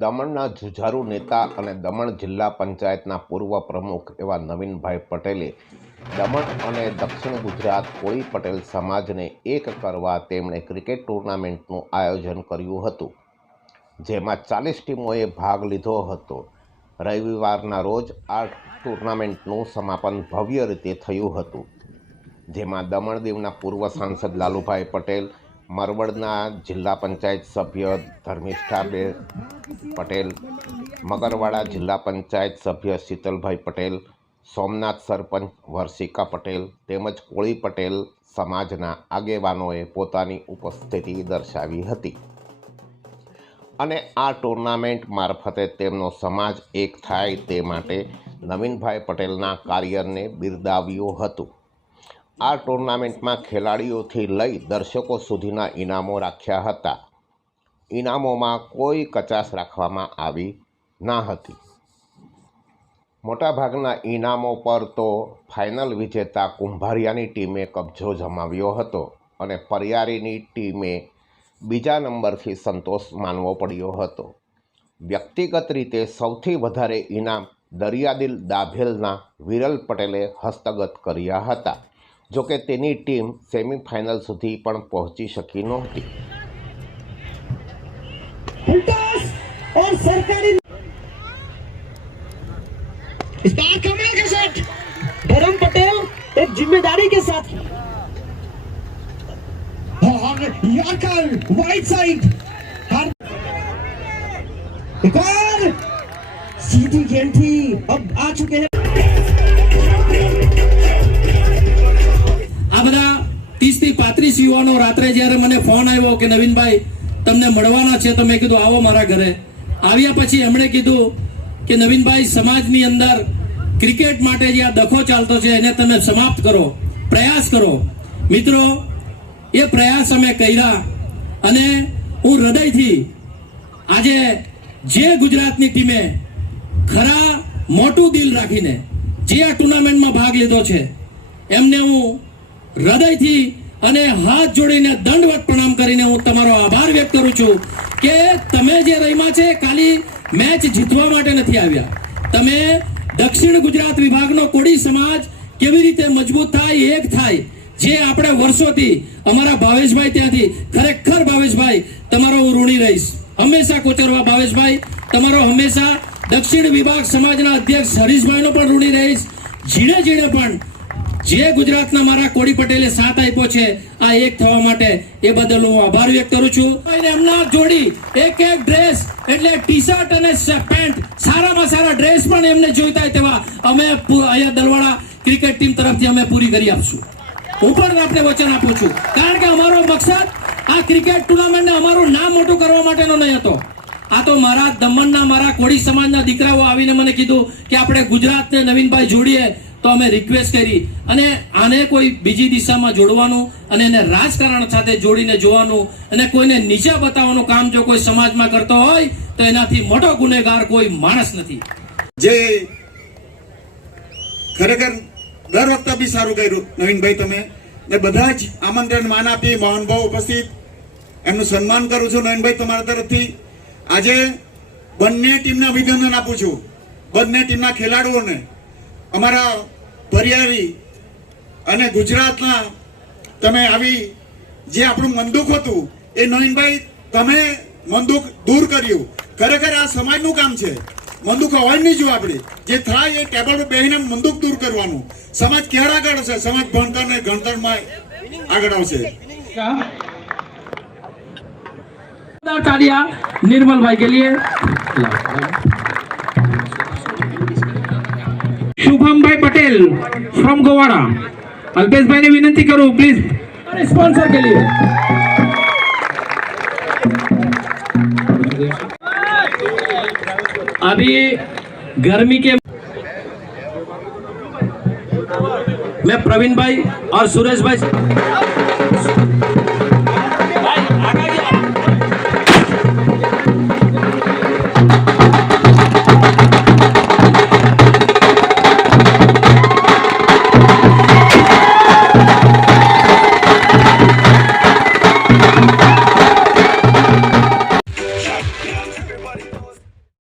દમણના જુઝારુ નેતા અને દમણ જિલ્લા પંચાયતના પૂર્વ પ્રમુખ એવા નવીનભાઈ પટેલે દમણ અને દક્ષિણ ગુજરાત કોળી પટેલ સમાજને એક કરવા તેમણે ક્રિકેટ ટુર્નામેન્ટનું આયોજન કર્યું હતું, જેમાં 40 ટીમોએ ભાગ લીધો હતો। રવિવારના રોજ આ ટુર્નામેન્ટનું સમાપન ભવ્ય રીતે થયું હતું, જેમાં દમણ દીવના પૂર્વ સાંસદ લાલુભાઈ પટેલ, મરવડના જિલ્લા પંચાયત સભ્ય ધર્મિષ્ઠાબેન પટેલ, મગરવાડા જિલ્લા પંચાયત સભ્ય શીતલભાઈ પટેલ, સોમનાથ સરપંચ વર્ષિકા પટેલ તેમજ કોળી પટેલ સમાજના આગેવાનોએ પોતાની ઉપસ્થિતિ દર્શાવી હતી અને આ ટુર્નામેન્ટ મારફતે તેમનો સમાજ એક થાય તે માટે નવીનભાઈ પટેલના કાર્યને બિરદાવ્યું હતું। આ ટુર્નામેન્ટમાં ખેલાડીઓથી લઈ દર્શકો સુધીના ઇનામો રાખ્યા હતા। ઇનામોમાં કોઈ કચાશ રાખવામાં આવી ન હતી। મોટાભાગના ઇનામો પર તો ફાઇનલ વિજેતા કુંભારિયાની ટીમે કબજો જમાવ્યો હતો અને પરિયારીની ટીમે બીજા નંબરથી સંતોષ માનવો પડ્યો હતો। વ્યક્તિગત રીતે સૌથી વધારે ઇનામ દરિયાદિલ દાભેલના વિરલ પટેલે હસ્તગત કર્યા હતા, જોકે તેની ટીમ સેમીફાઇનલ સુધી પણ પહોંચી શકી નહોતી। कमाल के साथ धर्म पटेल एक जिम्मेदारी के साथ और यॉर्कर वाइट साइड एक और सीधी गेंद थी, अब आ चुके हैं आ बधा 30 થી 35 યુવાનો રાત્રે જ્યારે મને ફોન આવ્યો કે નવીનભાઈ તમને મળવાના છે, તો મેં કીધું આવો મારા ઘરે। આવ્યા પછી એમણે કીધું કે નવીનભાઈ સમાજની અંદર ક્રિકેટ માટે જે આ દખો ચાલતો છે એને તમે સમાપ્ત કરો, પ્રયાસ કરો। મિત્રો, એ પ્રયાસ અમે કર્યા અને હું હૃદયથી આજે જે ગુજરાતની ટીમે ખરા મોટું દિલ રાખીને જે આ ટુર્નામેન્ટમાં ભાગ લીધો છે એમને હું હૃદયથી અને હાથ જોડીને દંડવત પ્રણામ કરીને હું તમારો આભાર વ્યક્ત કરું છું કે તમે જે રમ્યા છે ખાલી મેચ જીતવા માટે નથી આવ્યા, તમે દક્ષિણ ગુજરાત વિભાગનો કોળી સમાજ કેવી રીતે મજબૂત થાય, એક થાય, જે આપણે વર્ષોથી અમારા ભાવેશભાઈ ત્યાંથી, ખરેખર ભાવેશભાઈ તમારો હું ઋણી રહીશ, હંમેશા કોચરવા ભાવેશભાઈ તમારો હંમેશા દક્ષિણ વિભાગ સમાજના અધ્યક્ષ હરીશભાઈનો પણ ઋણી રહીશ। ઝીણે ઝીણે પણ જે ગુજરાતના મારા કોળી પટેલે સાથ આપ્યો છે આ એક થવા માટે, એ બદલ હું આભાર વ્યક્ત કરું છું। એમના જોડી એક એક ડ્રેસ એટલે ટી શર્ટ અને પેન્ટ, સારામાં સારા ડ્રેસ પણ એમને જોઈતા હોય તેવા અમે અહીંયા દલવાડા ક્રિકેટ ટીમ તરફથી અમે પૂરી કરી આપશું। હું પણ આપને વચન આપું છું, કારણ કે અમારો મકસદ આ ક્રિકેટ ટુર્નામેન્ટને અમારું નામ મોટું કરવા માટેનો નહીં હતો। આ તો મારા દમણના મારા કોળી સમાજના દીકરાઓ આવીને મને કીધું કે આપણે ગુજરાતને નવીનભાઈ જોડીએ, તો અમે રિક્વેસ્ટ કરી અને આને કોઈ બીજી દિશામાં જોડવાનું અને એને રાજકારણ સાથે જોડીને જોવાનું અને કોઈને નીચે બતાવવાનું કામ જો કોઈ સમાજમાં કરતો હોય તો એનાથી મોટો ગુનેગાર કોઈ માણસ નથી। જે ખરેખર દર વખતે બી સારું કર્યું નવીનભાઈ તમે, ને બધા જ આમંત્રણ માન આપી મહાનુભાવ ઉપસ્થિત, એમનું સન્માન કરું છું નવીનભાઈ તમારા તરફથી। આજે બંને ટીમને અભિનંદન આપું છું, બંને ટીમના ખેલાડીઓને, અમારા પરિયારી અને ગુજરાતના તમે આવી જે આપણું મંદુક હતું એ નવીનભાઈ તમે મંદુક દૂર કર્યું। ખરેખર આ સમાજનું કામ છે, મંદુક હોવાય નહીં જો આપણે જે થાય એ ટેબલ પર બેસીને મંદુક દૂર કરવાનું। સમાજ ક્યારે આગળ હશે? સમાજ ભણતર ને ગણતરમાં આગળ આવશે। निर्मल भाई के लिए शुभम भाई पटेल फ्रॉम गोवाड़ा, अल्पेश भाई ने विनंती करूं प्लीज स्पॉन्सर के लिए। अभी गर्मी के मैं प्रवीण भाई और सुरेश भाई